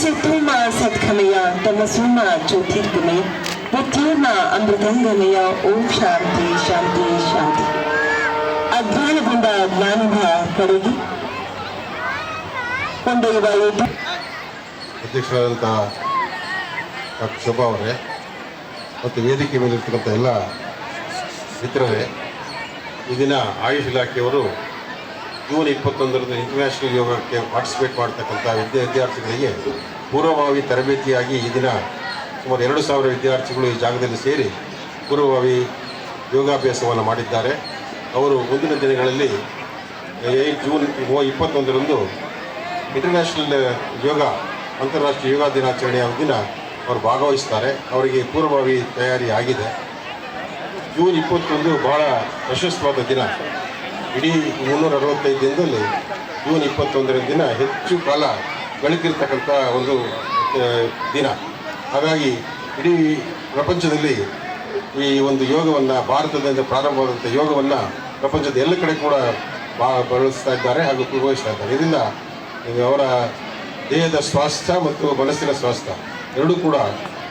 Asituma Satkamaya, Tamasuma Jyotirgamaya, Vityurna Amritangamaya, Om Shanti Shanti Shanti. ಅಜ್ಞಾನದಿಂದ ಜ್ಞಾನದ ಕಡೆಗೆ ಕೊಂಡೊಯ್ಯುವ ಅಧ್ಯಕ್ಷರಾದಂಥ ಡಾಕ್ಟರ್ ಶೋಭಾ ಅವರೇ ಮತ್ತು ವೇದಿಕೆ ಮೇಲಿರ್ತಕ್ಕಂಥ ಎಲ್ಲ ಮಿತ್ರರೇ, ಈ ದಿನ ಆಯುಷ್ ಇಲಾಖೆಯವರು ಜೂನ್ 21ರಂದು ಇಂಟರ್ನ್ಯಾಷನಲ್ ಯೋಗಕ್ಕೆ ಪಾರ್ಟಿಸಿಪೇಟ್ ಮಾಡ್ತಕ್ಕಂಥ ವಿದ್ಯಾರ್ಥಿಗಳಿಗೆ ಪೂರ್ವಭಾವಿ ತರಬೇತಿಯಾಗಿ ಈ ದಿನ ಸುಮಾರು 2,000 ವಿದ್ಯಾರ್ಥಿಗಳು ಈ ಜಾಗದಲ್ಲಿ ಸೇರಿ ಪೂರ್ವಭಾವಿ ಯೋಗಾಭ್ಯಾಸವನ್ನು ಮಾಡಿದ್ದಾರೆ. ಅವರು ಮುಂದಿನ ದಿನಗಳಲ್ಲಿ ಜೂನ್ 21ರಂದು ಇಂಟರ್ನ್ಯಾಷನಲ್ ಯೋಗ ಅಂತಾರಾಷ್ಟ್ರೀಯ ಯೋಗ ದಿನಾಚರಣೆಯ ದಿನ ಅವರು ಭಾಗವಹಿಸ್ತಾರೆ. ಅವರಿಗೆ ಪೂರ್ವಭಾವಿ ತಯಾರಿ ಆಗಿದೆ. ಜೂನ್ 21 ಬಹಳ ಪ್ರಶಸ್ತವಾದ ದಿನ. ಇಡೀ 365 ದಿನದಲ್ಲಿ ಜೂನ್ 21ರ ದಿನ ಹೆಚ್ಚು ಕಾಲ ಗಳಿಕಿರ್ತಕ್ಕಂಥ ಒಂದು ದಿನ. ಹಾಗಾಗಿ ಇಡೀ ಪ್ರಪಂಚದಲ್ಲಿ ಈ ಒಂದು ಯೋಗವನ್ನು, ಭಾರತದಿಂದ ಪ್ರಾರಂಭವಾದಂಥ ಯೋಗವನ್ನು ಪ್ರಪಂಚದ ಎಲ್ಲ ಕಡೆ ಕೂಡ ಬಳಸ್ತಾ ಇದ್ದಾರೆ ಹಾಗೂ ಪೂರ್ವಹಿಸ್ತಾ ಇದ್ದಾರೆ. ಇದರಿಂದ ಅವರ ದೇಹದ ಸ್ವಾಸ್ಥ್ಯ ಮತ್ತು ಮನಸ್ಸಿನ ಸ್ವಾಸ್ಥ್ಯ ಎರಡೂ ಕೂಡ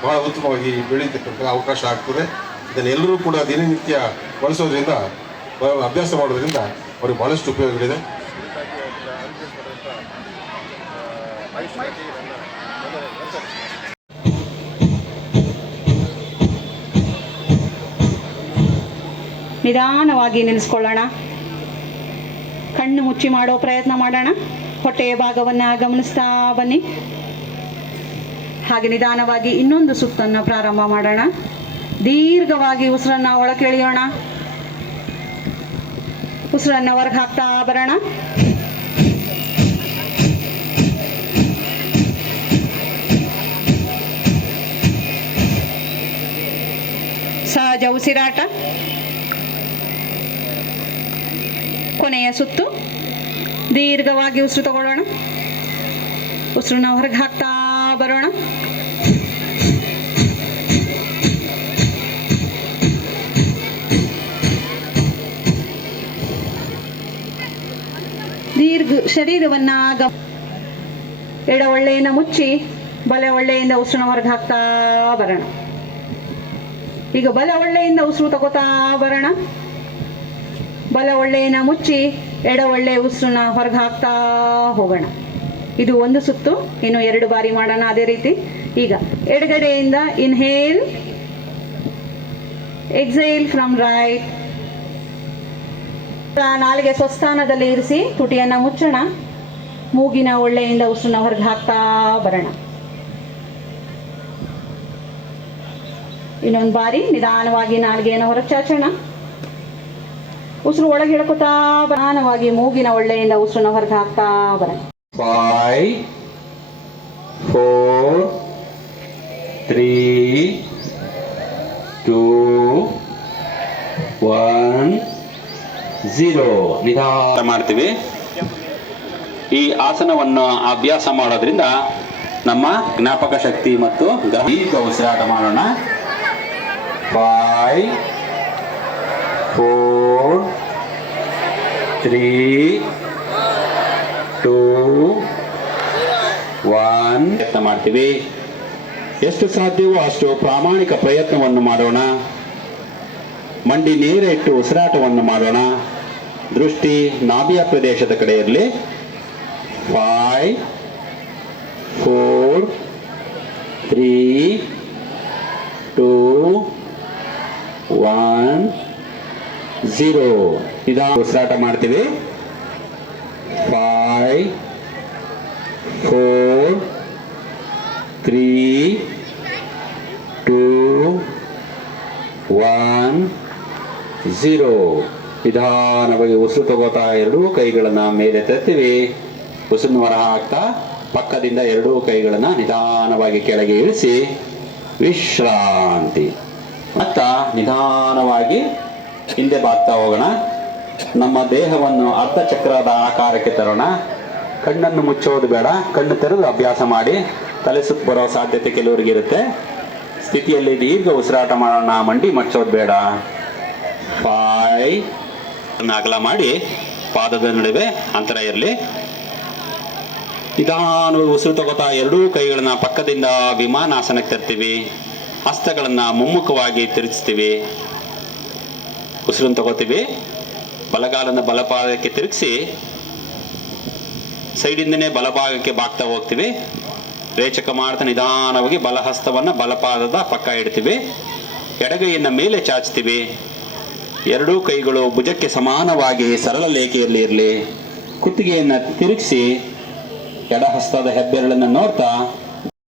ಬಹಳ ಉತ್ತಮವಾಗಿ ಬೆಳೀತಕ್ಕಂಥ ಅವಕಾಶ ಆಗ್ತದೆ. ಇದನ್ನೆಲ್ಲರೂ ಕೂಡ ದಿನನಿತ್ಯ ಬಳಸೋದ್ರಿಂದ, ಅಭ್ಯಾಸ ಮಾಡೋದ್ರಿಂದ ಅವ್ರಿಗೆ ಭಾಳಷ್ಟು ಉಪಯೋಗಗಳಿದೆ. ನಿಧಾನವಾಗಿ ನಿಲ್ಲಿಸ್ಕೊಳ್ಳೋಣ. ಕಣ್ಣು ಮುಚ್ಚಿ ಮಾಡೋ ಪ್ರಯತ್ನ ಮಾಡೋಣ. ಹೊಟ್ಟೆಯ ಭಾಗವನ್ನು ಗಮನಿಸ್ತಾ ಬನ್ನಿ. ಹಾಗೆ ನಿಧಾನವಾಗಿ ಇನ್ನೊಂದು ಸುತ್ತನ್ನು ಪ್ರಾರಂಭ ಮಾಡೋಣ. ದೀರ್ಘವಾಗಿ ಉಸಿರನ್ನು ಒಳಕ್ಕೆ ಎಳೆಯೋಣ. ಉಸಿರನ್ನು ಹೊರಗೆ ಹಾಕ್ತಾ ಬರೋಣ. ಸಹಜ ಉಸಿರಾಟ. ಕೊನೆಯ ಸುತ್ತು. ದೀರ್ಘವಾಗಿ ಉಸಿರು ತಗೊಳ್ಳೋಣ. ಉಸಿರನ್ನ ಹೊರಗೆ ಹಾಕ್ತಾ ಬರೋಣ. ದೀರ್ಘ ಶರೀರವನ್ನ ಎಡ ಒಳ್ಳೆಯಿಂದ ಮುಚ್ಚಿ ಬಲ ಒಳ್ಳೆಯಿಂದ ಉಸಿರನ್ನ ಹೊರಗೆ ಹಾಕ್ತಾ ಬರೋಣ. ಈಗ ಬಲ ಒಳ್ಳೆಯಿಂದ ಉಸಿರು ತಗೋತಾ ಬರೋಣ. ಬಲ ಒಳ್ಳೆಯನ್ನ ಮುಚ್ಚಿ ಎಡ ಒಳ್ಳೆ ಉಸಿರನ್ನ ಹೊರಗೆ ಹಾಕ್ತಾ ಹೋಗೋಣ. ಇದು ಒಂದು ಸುತ್ತು. ಇನ್ನು 2 ಬಾರಿ ಮಾಡೋಣ ಅದೇ ರೀತಿ. ಈಗ ಎಡಗಡೆಯಿಂದ ಇನ್ಹೇಲ್, ಎಕ್ಸೇಲ್ ಫ್ರಮ್ ರೈಟ್. ನಾಲಿಗೆ ಸ್ವಸ್ಥಾನದಲ್ಲಿ ಇರಿಸಿ ತುಟಿಯನ್ನ ಮುಚ್ಚೋಣ. ಮೂಗಿನ ಒಳ್ಳೆಯಿಂದ ಉಸಿರನ್ನ ಹೊರಗೆ ಹಾಕ್ತಾ ಬರೋಣ. ಇನ್ನೊಂದು ಬಾರಿ ನಿಧಾನವಾಗಿ ನಾಲಿಗೆಯನ್ನು ಹೊರಗೆ ಚಾಚೋಣ. ಉಸಿರು ಒಳಗೆ ಹಿಡ್ಕೊತಾ ನಿಧಾನವಾಗಿ ಮೂಗಿನ ಒಳ್ಳೆಯಿಂದ ಉಸಿರನ್ನ ಹೊರಗೆ ಹಾಕ್ತಾ ಬರೋಣ. 5 4 3 2 1 0. ನಿಧಾನ ಮಾಡ್ತೀವಿ. ಈ ಆಸನವನ್ನು ಅಭ್ಯಾಸ ಮಾಡೋದ್ರಿಂದ ನಮ್ಮ ಜ್ಞಾಪಕ ಶಕ್ತಿ ಮತ್ತು ದೀರ್ಘ ಉಸಿರಾಟ ಮಾಡೋಣ. 5 4 3 2 1 ಪ್ರಯತ್ನ ಮಾಡ್ತೀವಿ. ಎಷ್ಟು ಸಾಧ್ಯವೋ ಅಷ್ಟು ಪ್ರಾಮಾಣಿಕ ಪ್ರಯತ್ನವನ್ನು ಮಾಡೋಣ. ಮಂಡಿ ನೇರ ಇಟ್ಟು ಉಸಿರಾಟವನ್ನು ಮಾಡೋಣ. ದೃಷ್ಟಿ ನಾಭಿಯ ಪ್ರದೇಶದ ಕಡೆ ಇರಲಿ. 5 4 3 2 1 0. ನಿಧಾನ ಉಸಿರಾಟ ಮಾಡ್ತೀವಿ. 5 4 3 2 1 0. ನಿಧಾನವಾಗಿ ಉಸಿರು ತಗೋತಾ 2 ಕೈಗಳನ್ನ ಮೇಲೆ ತರ್ತೀವಿ. ಉಸಿರನ್ನು ಹೊರ ಹಾಕ್ತಾ ಪಕ್ಕದಿಂದ 2 ಕೈಗಳನ್ನ ನಿಧಾನವಾಗಿ ಕೆಳಗೆ ಇಳಿಸಿ ವಿಶ್ರಾಂತಿ. ಮತ್ತ ನಿಧಾನವಾಗಿ ಹಿಂದೆ ಬಾಗ್ತಾ ಹೋಗೋಣ. ನಮ್ಮ ದೇಹವನ್ನು ಅರ್ಧಚಕ್ರದ ಆಕಾರಕ್ಕೆ ತರೋಣ. ಕಣ್ಣನ್ನು ಮುಚ್ಚೋದು ಬೇಡ. ಕಣ್ಣು ತೆರೆದು ಅಭ್ಯಾಸ ಮಾಡಿ. ತಲೆ ಸುತ್ತ ಬರೋ ಸಾಧ್ಯತೆ ಕೆಲವರಿಗೆ ಇರುತ್ತೆ. ಸ್ಥಿತಿಯಲ್ಲಿ ದೀರ್ಘ ಉಸಿರಾಟ ಮಾಡೋಣ. ಮಂಡಿ ಮಚ್ಚೋದು ಬೇಡ. 5 ಅಗಲ ಮಾಡಿ ಪಾದದ ನಡುವೆ ಅಂತರ ಇರಲಿ. ನಿಧಾನವಾಗಿ ಉಸಿರು ತಗೋತಾ ಎರಡೂ ಕೈಗಳನ್ನ ಪಕ್ಕದಿಂದ ವಿಮಾನಾಸನಕ್ಕೆ ತರ್ತೀವಿ. ಹಸ್ತಗಳನ್ನು ಮುಮ್ಮುಖವಾಗಿ ತಿರುಗಿಸ್ತೀವಿ. ಉಸಿರನ್ನು ತಗೋತೀವಿ. ಬಲಗಾಲನ ಬಲಪಾದಕ್ಕೆ ತಿರುಗಿಸಿ ಸೈಡಿಂದನೇ ಬಲಭಾಗಕ್ಕೆ ಬಾಗ್ತಾ ಹೋಗ್ತೀವಿ. ರೇಚಕ ಮಾಡ್ತಾ ನಿಧಾನವಾಗಿ ಬಲಹಸ್ತವನ್ನು ಬಲಪಾದದ ಪಕ್ಕ ಇಡ್ತೀವಿ. ಎಡಗೈಯನ್ನು ಮೇಲೆ ಚಾಚ್ತೀವಿ. ಎರಡೂ ಕೈಗಳು ಭುಜಕ್ಕೆ ಸಮಾನವಾಗಿ ಸರಳ ರೇಖೆಯಲ್ಲಿ ಇರಲಿ. ಕುತ್ತಿಗೆಯನ್ನು ತಿರುಗಿಸಿ ಎಡಹಸ್ತದ ಹೆಬ್ಬೆರಳನ್ನು ನೋಡ್ತಾ